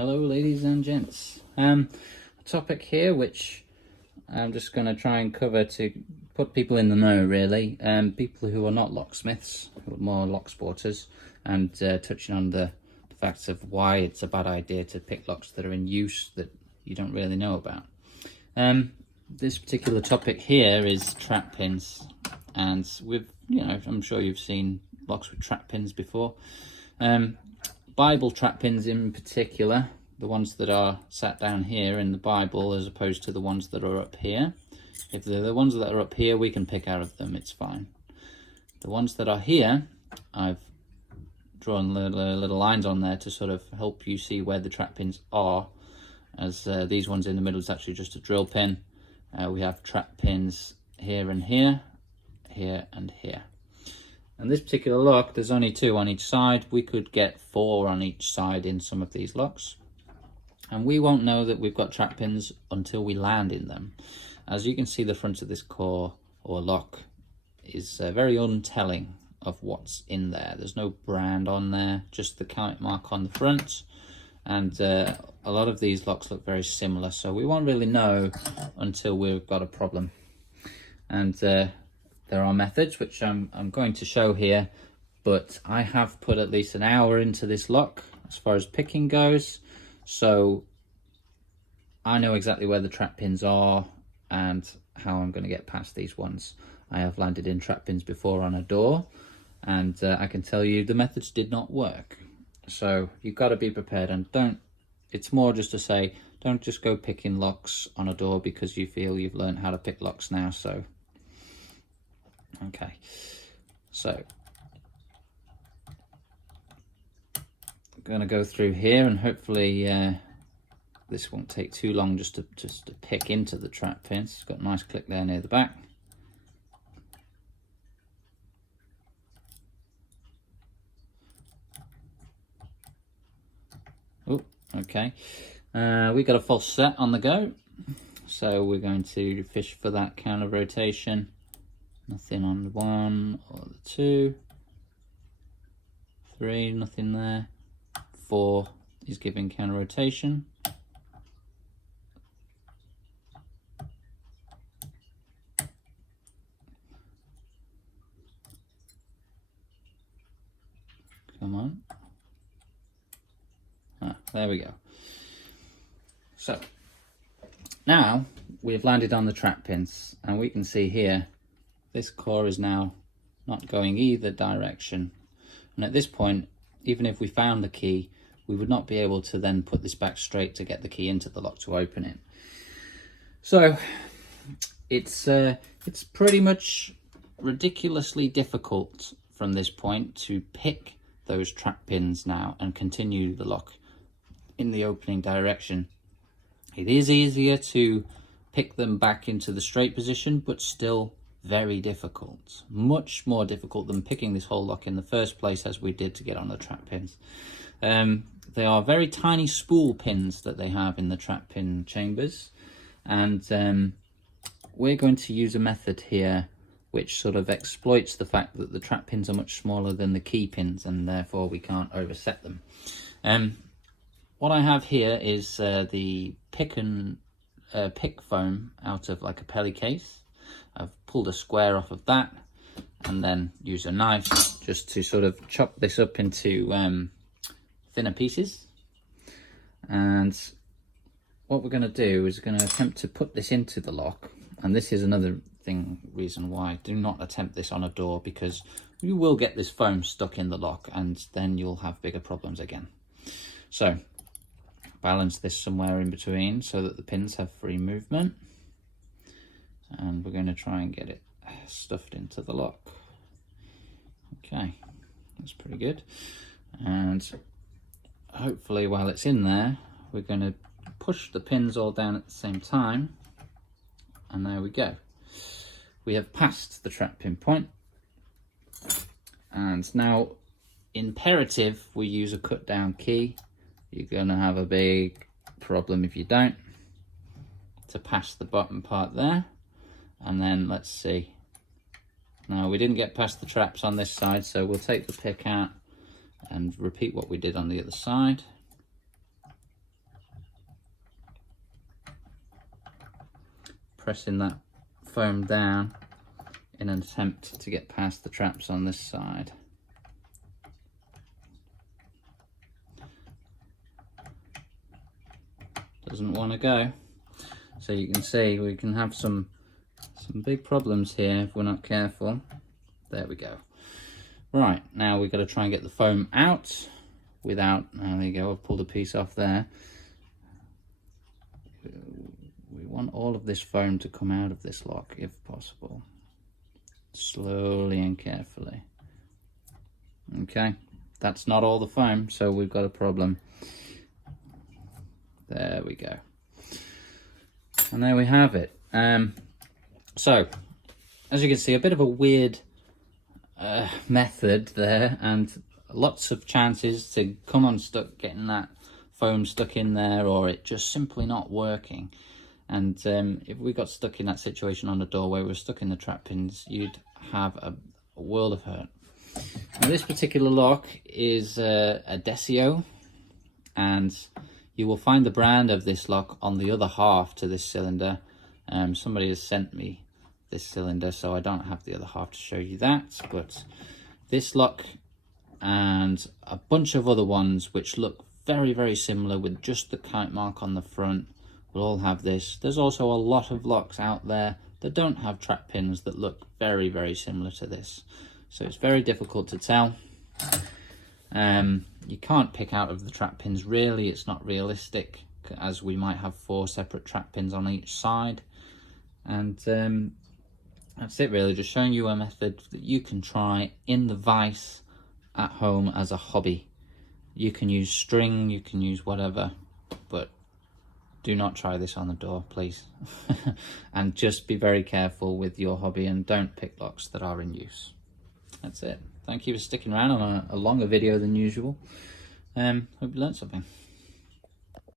Hello ladies and gents. A topic here which I'm just going to try and cover to put people in the know really, people who are not locksmiths, who are more lock sporters, and touching on the facts of why it's a bad idea to pick locks that are in use that you don't really know about. This particular topic here is trap pins, and I'm sure you've seen locks with trap pins before. Bible trap pins in particular, the ones that are sat down here in the Bible as opposed to the ones that are up here. If they're the ones that are up here, we can pick out of them, it's fine. The ones that are here, I've drawn little lines on there to sort of help you see where the trap pins are, as these ones in the middle is actually just a drill pin. We have trap pins here and here, here and here. And this particular lock, there's only 2 on each side. We could get 4 on each side in some of these locks. And we won't know that we've got trap pins until we land in them. As you can see, the front of this core or lock is very untelling of what's in there. There's no brand on there, just the count mark on the front. And a lot of these locks look very similar, so we won't really know until we've got a problem. And there are methods which I'm going to show here, but I have put at least an hour into this lock as far as picking goes, so I know exactly where the trap pins are and how I'm going to get past these ones. I have landed in trap pins before on a door, and I can tell you the methods did not work. So you've got to be prepared, and it's more just to say, don't just go picking locks on a door because you feel you've learned how to pick locks now. So okay, so I'm going to go through here, and hopefully this won't take too long just to pick into the trap pins. It's got a nice click there near the back. Oh, okay. We got a false set on the go, so we're going to fish for that counter rotation. Nothing on the 1 or the 2, 3, nothing there. 4 is giving counter rotation. Come on. There we go. So now we've landed on the trap pins, and we can see here this core is now not going either direction. And at this point, even if we found the key, we would not be able to then put this back straight to get the key into the lock to open it. So it's pretty much ridiculously difficult from this point to pick those trap pins now and continue the lock in the opening direction. It is easier to pick them back into the straight position, but still very difficult. Much more difficult than picking this whole lock in the first place, as we did to get on the trap pins. They are very tiny spool pins that they have in the trap pin chambers, and we're going to use a method here which sort of exploits the fact that the trap pins are much smaller than the key pins, and therefore we can't overset them. What I have here is the pick foam out of like a pelly case. I've pulled a square off of that, and then use a knife just to sort of chop this up into thinner pieces. And what we're going to do is we're going to attempt to put this into the lock. And this is another reason why do not attempt this on a door, because you will get this foam stuck in the lock, and then you'll have bigger problems again. So balance this somewhere in between so that the pins have free movement, and we're going to try and get it stuffed into the lock. Okay, that's pretty good. And hopefully while it's in there, we're going to push the pins all down at the same time, and there we go. We have passed the trap pin point, and now imperative we use a cut down key. You're going to have a big problem if you don't, to pass the bottom part there. And then let's see. Now we didn't get past the traps on this side, so we'll take the pick out and repeat what we did on the other side. pressing that foam down in an attempt to get past the traps on this side. Doesn't want to go. So you can see we can have some big problems here if we're not careful. There we go. Right, now we've got to try and get the foam out without, there you go, I've pulled a piece off there. We want all of this foam to come out of this lock if possible. Slowly and carefully. Okay, that's not all the foam, so we've got a problem. There we go. And there we have it. So, as you can see, a bit of a weird method there, and lots of chances to come unstuck, getting that foam stuck in there, or it just simply not working. And if we got stuck in that situation on the door where we were stuck in the trap pins, you'd have a world of hurt. Now, this particular lock is a Desio, and you will find the brand of this lock on the other half to this cylinder. Somebody has sent me this cylinder, so I don't have the other half to show you that, but this lock and a bunch of other ones which look very, very similar with just the kite mark on the front will all have this. There's also a lot of locks out there that don't have trap pins that look very, very similar to this, so it's very difficult to tell. You can't pick out of the trap pins really, it's not realistic, as we might have 4 separate trap pins on each side. And that's it really, just showing you a method that you can try in the vise at home as a hobby. You can use string, you can use whatever, but do not try this on the door, please. And just be very careful with your hobby and don't pick locks that are in use. That's it. Thank you for sticking around on a longer video than usual. Hope you learned something.